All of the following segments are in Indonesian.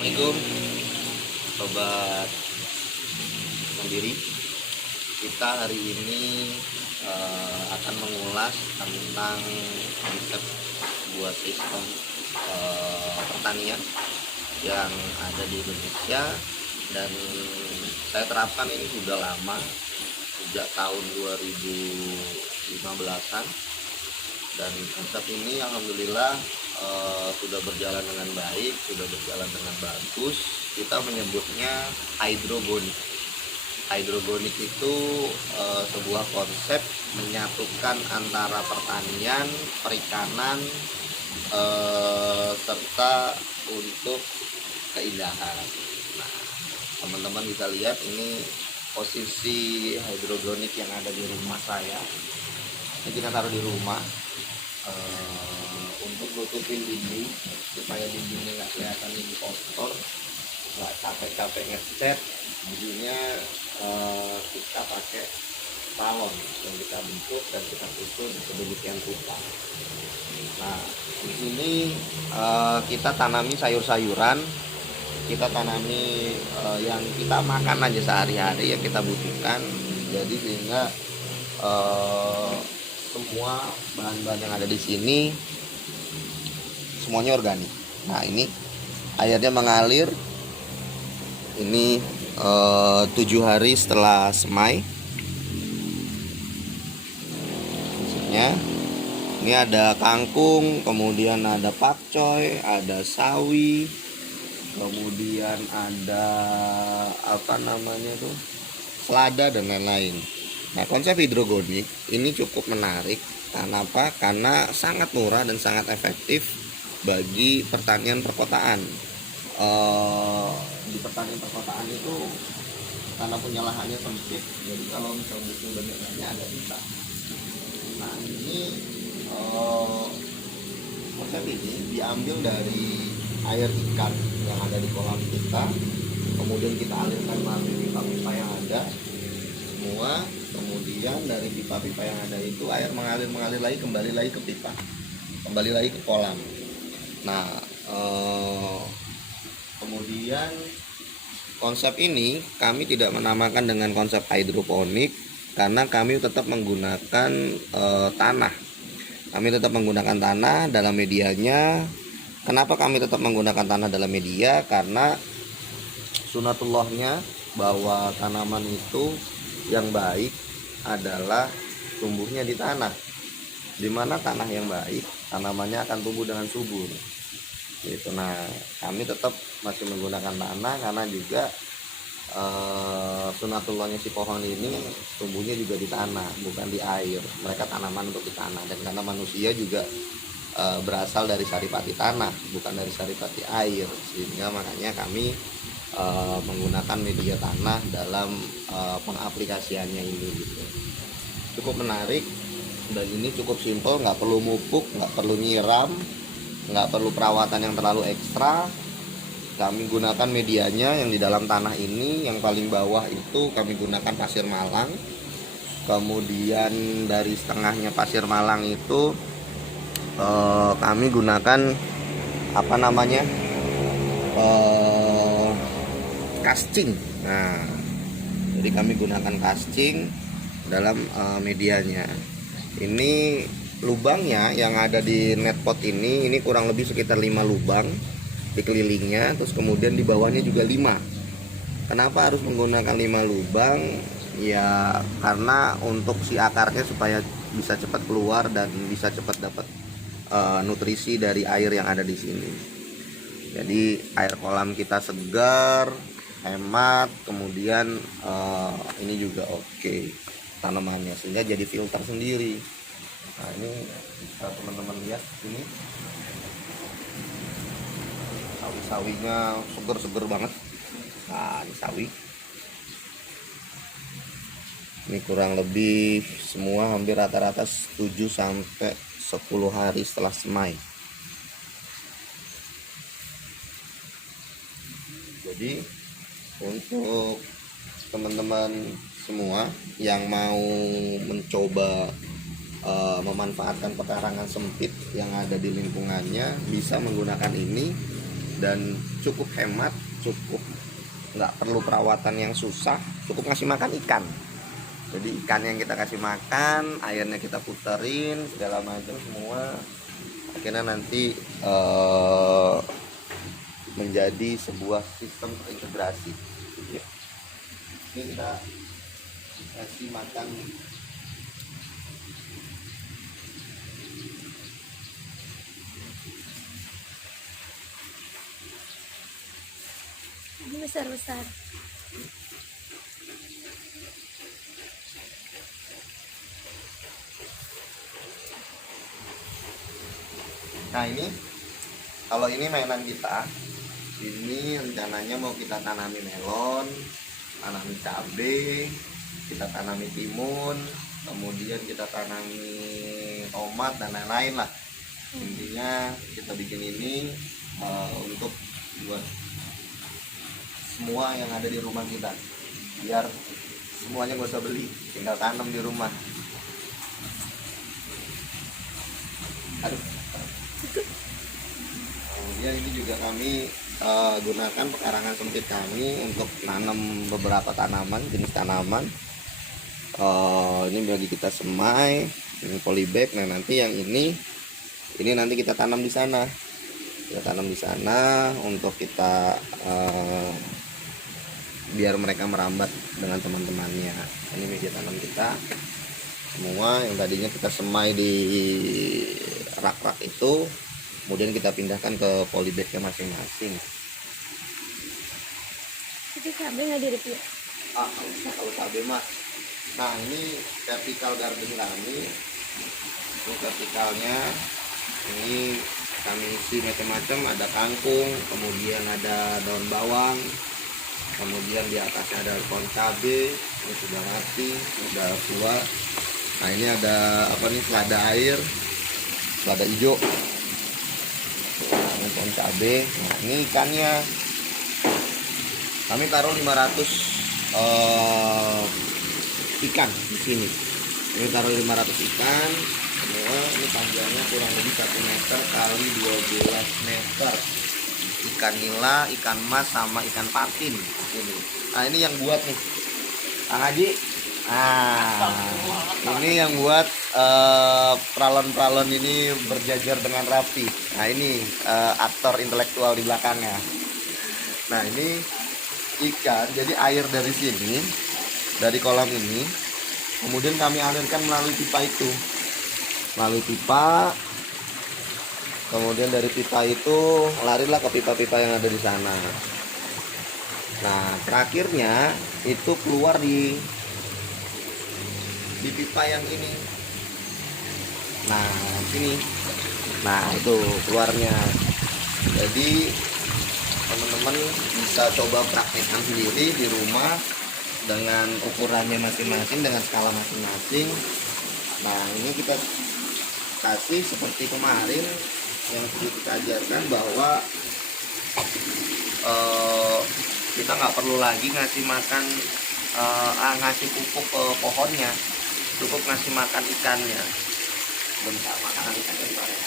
Assalamualaikum Sobat Mandiri. Kita hari ini akan mengulas tentang konsep sebuah sistem pertanian yang ada di Indonesia, dan saya terapkan ini sudah lama, sejak tahun 2015-an, dan konsep ini alhamdulillah sudah berjalan dengan baik, sudah berjalan dengan bagus. Kita menyebutnya hidroponik. Hidroponik itu sebuah konsep menyatukan antara pertanian, perikanan, serta untuk keindahan. Nah, teman-teman bisa lihat ini posisi hidroponik yang ada di rumah saya. Ini kita taruh di rumah untuk tutupin dinding supaya dindingnya nggak kelihatan ini kotor, nggak capek-capek ngecat. Jadinya kita pakai salon yang kita bentuk dan kita susun sedemikian rupa. Nah, di sini kita tanami sayur-sayuran, kita tanami yang kita makan aja sehari-hari yang kita butuhkan. Jadi sehingga semua bahan-bahan yang ada di sini semuanya organik. Nah, ini airnya mengalir. Ini 7 hari setelah semai. Maksudnya ini ada kangkung, kemudian ada pakcoy, ada sawi, kemudian ada selada dan lain-lain. Nah, konsep hidroponik ini cukup menarik. Kenapa? Karena sangat murah dan sangat efektif bagi pertanian perkotaan. Di pertanian perkotaan itu karena punya lahannya sempit, jadi kalau misalnya butuh banyak ada bisa. Nah, ini konsep ini diambil dari air ikan yang ada di kolam kita, kemudian kita alirkan melalui pipa-pipa yang ada semua. Kemudian dari pipa-pipa yang ada itu air mengalir lagi, kembali lagi ke pipa, kembali lagi ke kolam. Nah, kemudian konsep ini kami tidak menamakan dengan konsep hidroponik karena kami tetap menggunakan tanah. Kami tetap menggunakan tanah dalam medianya. Kenapa kami tetap menggunakan tanah dalam media? Karena sunatullahnya bahwa tanaman itu yang baik adalah tumbuhnya di tanah. Dimana tanah yang baik, tanamannya akan tumbuh dengan subur. Gitu. Nah, kami tetap masih menggunakan tanah karena juga sunatullahnya si pohon ini tumbuhnya juga di tanah, bukan di air. Mereka tanaman untuk di tanah, dan karena manusia juga berasal dari saripati tanah, bukan dari saripati air, sehingga makanya kami menggunakan media tanah dalam pengaplikasiannya ini gitu. Cukup menarik, dan ini cukup simpel, nggak perlu mupuk, nggak perlu nyiram, nggak perlu perawatan yang terlalu ekstra. Kami gunakan medianya yang di dalam tanah ini. Yang paling bawah itu kami gunakan pasir malang, kemudian dari setengahnya pasir malang itu kami gunakan casting. Nah, jadi kami gunakan casting dalam medianya. Ini lubangnya yang ada di netpot ini kurang lebih sekitar 5 lubang di kelilingnya, terus kemudian di bawahnya juga 5. Kenapa harus menggunakan 5 lubang? Ya karena untuk si akarnya supaya bisa cepat keluar dan bisa cepat dapat nutrisi dari air yang ada di sini. Jadi air kolam kita segar, hemat, kemudian ini juga oke tanamannya, sehingga jadi filter sendiri. Nah, ini teman-teman lihat ini sawi-sawinya seger-seger banget. Nah, ini sawi ini kurang lebih semua hampir rata-rata 7 sampai 10 hari setelah semai. Jadi untuk teman-teman semua yang mau mencoba memanfaatkan pekarangan sempit yang ada di lingkungannya, bisa menggunakan ini dan cukup hemat, cukup nggak perlu perawatan yang susah, cukup ngasih makan ikan. Jadi ikan yang kita kasih makan, airnya kita puterin segala macam semua, akhirnya nanti menjadi sebuah sistem terintegrasi. Ini kita kasih makan. Ini besar-besar. Nah ini, kalau ini mainan kita, ini rencananya mau kita tanami melon, tanami cabai, kita tanami timun, kemudian kita tanami tomat dan lain-lain lah. Intinya kita bikin ini untuk buat semua yang ada di rumah kita, biar semuanya gak usah beli, tinggal tanam di rumah. Aduh. Kemudian ini juga kami gunakan pekarangan sempit kami untuk nanam beberapa tanaman, jenis tanaman. Ini bagi kita semai, ini polybag. Nah nanti yang ini nanti kita tanam di sana. Kita tanam di sana untuk kita biar mereka merambat dengan teman-temannya. Ini media tanam kita semua yang tadinya kita semai di rak-rak itu, kemudian kita pindahkan ke polybagnya masing-masing. Tapi cabai nggak direpit? Kalau cabai mah, nah ini vertical garden kami. Ini vertikalnya, ini kami isi macam-macam, ada kangkung, kemudian ada daun bawang, kemudian di atasnya ada pohon cabai, ini sudah mati, sudah tua. Nah ini ada apa nih, selada air, selada hijau, ini pohon cabai. Nah ini ikannya, kami taruh 500 ikan di sini. Ini taruh 500 ikan semua. Ini panjangnya kurang lebih 1 meter kali 12 meter. Ikan nila, ikan mas, sama ikan patin ini. Nah ini yang buat nih Kang Haji. Ini yang buat pralon-pralon ini berjajar dengan rapi. Nah ini aktor intelektual di belakangnya. Nah ini ikan, jadi air dari sini, dari kolam ini, kemudian kami alirkan melalui pipa itu, melalui pipa. Kemudian dari pipa itu larilah ke pipa-pipa yang ada di sana. Nah, terakhirnya itu keluar di pipa yang ini. Nah, sini. Nah, itu keluarnya. Jadi teman-teman bisa coba praktekkan sendiri di rumah dengan ukurannya masing-masing, dengan skala masing-masing. Nah, ini kita kasih seperti kemarin yang kita ajarkan bahwa kita nggak perlu lagi ngasih makan ngasih pupuk ke pohonnya, cukup ngasih makan ikannya. Bentar, makanan ikannya bentar ya.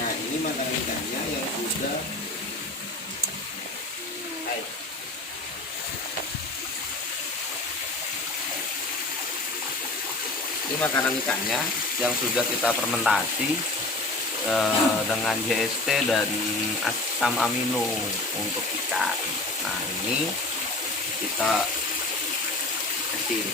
Nah ini makanan ikannya yang sudah ini makanan ikannya yang sudah kita fermentasi dengan JST dan asam amino untuk ikan. Nah ini kita kasih.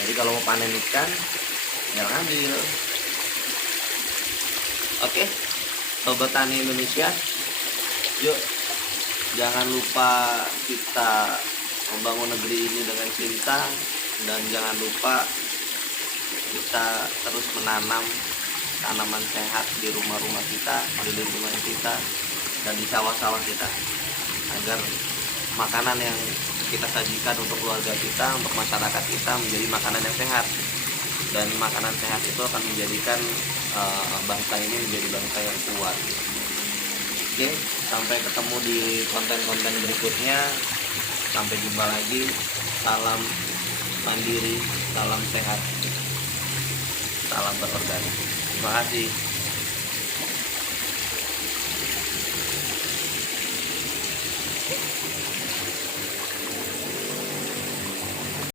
Jadi kalau mau panen ikan, tinggal ambil. Oke, Sobat Tani Indonesia, yuk jangan lupa kita membangun negeri ini dengan cinta, dan jangan lupa kita terus menanam tanaman sehat di rumah-rumah kita, di lingkungan kita, dan di sawah-sawah kita, agar makanan yang kita sajikan untuk keluarga kita, untuk masyarakat kita menjadi makanan yang sehat. Dan makanan sehat itu akan menjadikan bangsa ini menjadi bangsa yang kuat. Oke, sampai ketemu di konten-konten berikutnya. Sampai jumpa lagi. Salam mandiri, salam sehat, salam berorganisasi. Terima kasih.